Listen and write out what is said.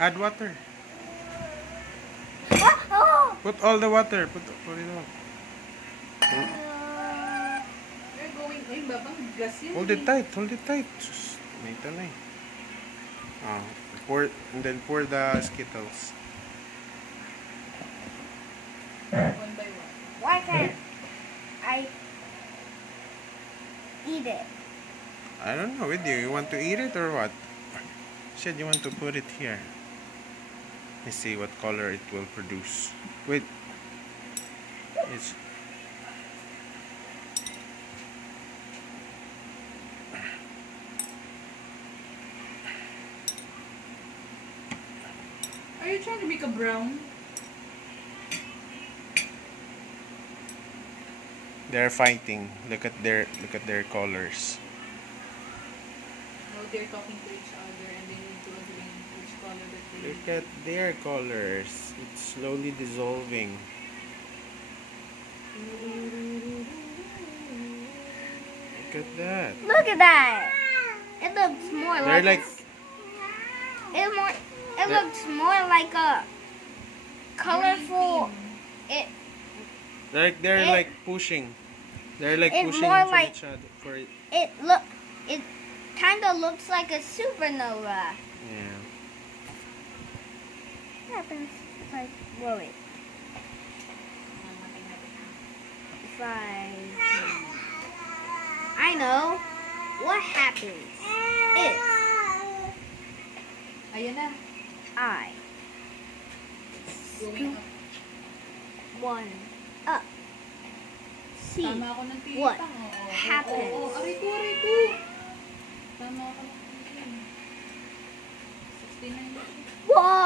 Add water. Oh! Put all the water. Put it all. You're going, ay, babang gas yun. Hold it tight. Hold it tight. Sus, may ito na eh. Pour, and then pour the Skittles. One by one. Why can't I eat it? I don't know with you. You want to eat it or what? Said you want to put it here. Let's see what color it will produce. Wait. It's Are you trying to make a brown? they're fighting. Look at their colors. No, they're talking to each other and they need to agree which color that they Look at their colors. It's slowly dissolving. Look at that. Look at that. It looks more They're like it looks more like a colorful. they're like pushing. They're like It's pushing more for like- each other for it. It kind of looks like a supernova. Yeah. What happens if I blow it? If I know what happens if Ayan na. I Going up. one up. See Tama ako ng tita. what Oo. happens. Oo, aray ko, aray ko. Tama ako ng tita. 69. Whoa!